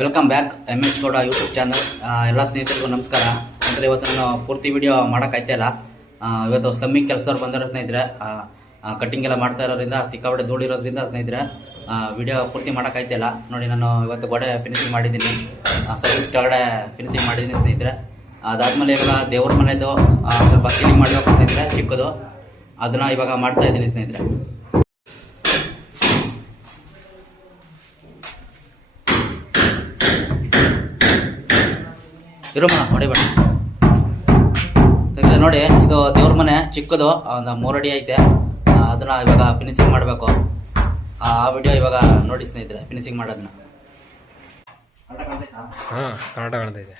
Welcome back MS Gowda YouTube channel. ಎಲ್ಲ ಸ್ನೇಹಿತರಿಗೂ ನಮಸ್ಕಾರ. ಅಂದರೆ ಇವತ್ತು ನಾನು ಪೂರ್ತಿ ವಿಡಿಯೋ ಮಾಡೋಕ್ಕಾಯ್ತಿಲ್ಲ. ಇವತ್ತು ಸ್ಲಮ್ಮಿಂಗ್ ಕೆಲಸದವ್ರು ಬಂದಿರೋ ಸ್ನೇಹಿತರೆ, ಕಟ್ಟಿಂಗ್ ಎಲ್ಲ ಮಾಡ್ತಾ ಇರೋದ್ರಿಂದ ಸಿಕ್ಕಾಪಟ್ಟೆ ಧೂಳಿರೋದ್ರಿಂದ ಸ್ನೇಹಿತರೆ ವಿಡಿಯೋ ಪೂರ್ತಿ ಮಾಡೋಕ್ಕಾಯ್ತಿಲ್ಲ. ನೋಡಿ, ನಾನು ಇವತ್ತು ಗೋಡೆ ಫಿನಿಶಿಂಗ್ ಮಾಡಿದ್ದೀನಿ, ಸೈಡ್ ಕೆಳಗಡೆ ಫಿನಿಶಿಂಗ್ ಮಾಡಿದ್ದೀನಿ ಸ್ನೇಹಿತರೆ. ಅದಾದಮೇಲೆ ಇವಾಗ ದೇವ್ರ ಮನೆಯದು ಸ್ವಲ್ಪ ಕ್ಲೀನಿಂಗ್ ಮಾಡಬೇಕು ಸ್ನೇಹಿತರೆ, ಚಿಕ್ಕದು. ಅದನ್ನು ಇವಾಗ ಮಾಡ್ತಾ ಇದ್ದೀನಿ ಸ್ನೇಹಿತರೆ. ಇರೋಮ ಹೊಡಿಬೇಡ. ನೋಡಿ, ಇದು ದೇವ್ರ ಮನೆ ಚಿಕ್ಕದು, ಒಂದು 3 ಅಡಿ ಐತೆ. ಅದನ್ನು ಇವಾಗ ಫಿನಿಶಿಂಗ್ ಮಾಡಬೇಕು. ಆ ವಿಡಿಯೋ ಇವಾಗ ನೋಡಿ ಸ್ನೇಹಿತರೆ, ಫಿನಿಶಿಂಗ್ ಮಾಡೋದನ್ನ. ಹಾಂ, ಕನ್ನಡ ಕಾಣ್ತೈತೆ.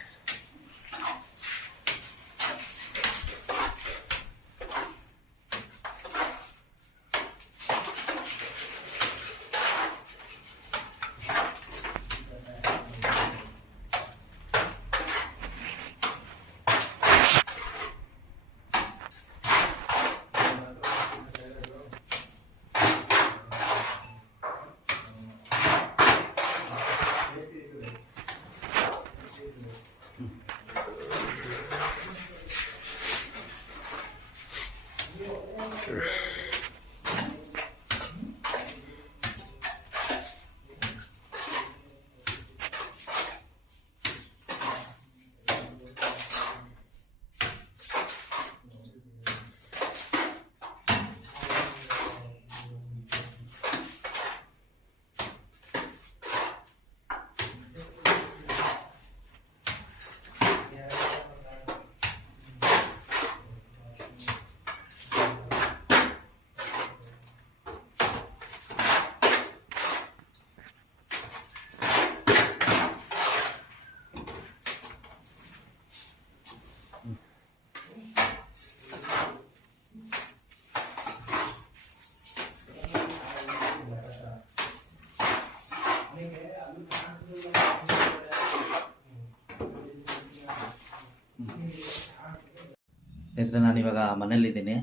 ಸ್ನೇಹಿತರೆ, ನಾನಿವಾಗ ಮನೇಲಿದ್ದೀನಿ.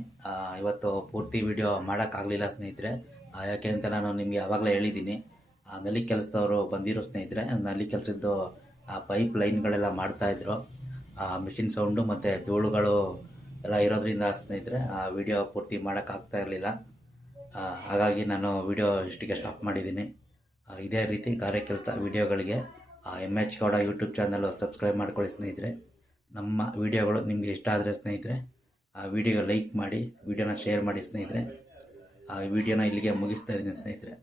ಇವತ್ತು ಪೂರ್ತಿ ವಿಡಿಯೋ ಮಾಡೋಕ್ಕಾಗಲಿಲ್ಲ ಸ್ನೇಹಿತರೆ. ಯಾಕೆ ಅಂತ ನಾನು ನಿಮಗೆ ಆವಾಗಲೇ ಹೇಳಿದ್ದೀನಿ. ನಲ್ಲಿ ಕೆಲಸದವರು ಬಂದಿರೋ ಸ್ನೇಹಿತರೆ, ನಲ್ಲಿ ಕೆಲಸದ್ದು ಪೈಪ್ ಲೈನ್ಗಳೆಲ್ಲ ಮಾಡ್ತಾಯಿದ್ರು. ಮಿಷಿನ್ ಸೌಂಡು ಮತ್ತು ಧೂಳುಗಳು ಎಲ್ಲ ಇರೋದ್ರಿಂದ ಸ್ನೇಹಿತರೆ ವಿಡಿಯೋ ಪೂರ್ತಿ ಮಾಡೋಕ್ಕಾಗ್ತಾ ಇರಲಿಲ್ಲ. ಹಾಗಾಗಿ ನಾನು ವಿಡಿಯೋ ಇಷ್ಟಿಗೆ ಸ್ಟಾಪ್ ಮಾಡಿದ್ದೀನಿ. ಇದೇ ರೀತಿ ಕಾರ್ಯಕೆಲಸ ವಿಡಿಯೋಗಳಿಗೆ MS Gowda YouTube channel subscribe ಮಾಡ್ಕೊಳ್ಳಿ ಸ್ನೇಹಿತರೆ. ನಮ್ಮ ವಿಡಿಯೋಗಳು ನಿಮಗೆ ಇಷ್ಟ ಆದರೆ ಸ್ನೇಹಿತರೆ ವಿಡಿಯೋ ಲೈಕ್ ಮಾಡಿ, ವಿಡಿಯೋನ ಶೇರ್ ಮಾಡಿ ಸ್ನೇಹಿತರೆ. ವಿಡಿಯೋನ ಇಲ್ಲಿಗೆ ಮುಗಿಸ್ತಾ ಇದ್ದೀನಿ ಸ್ನೇಹಿತರೆ.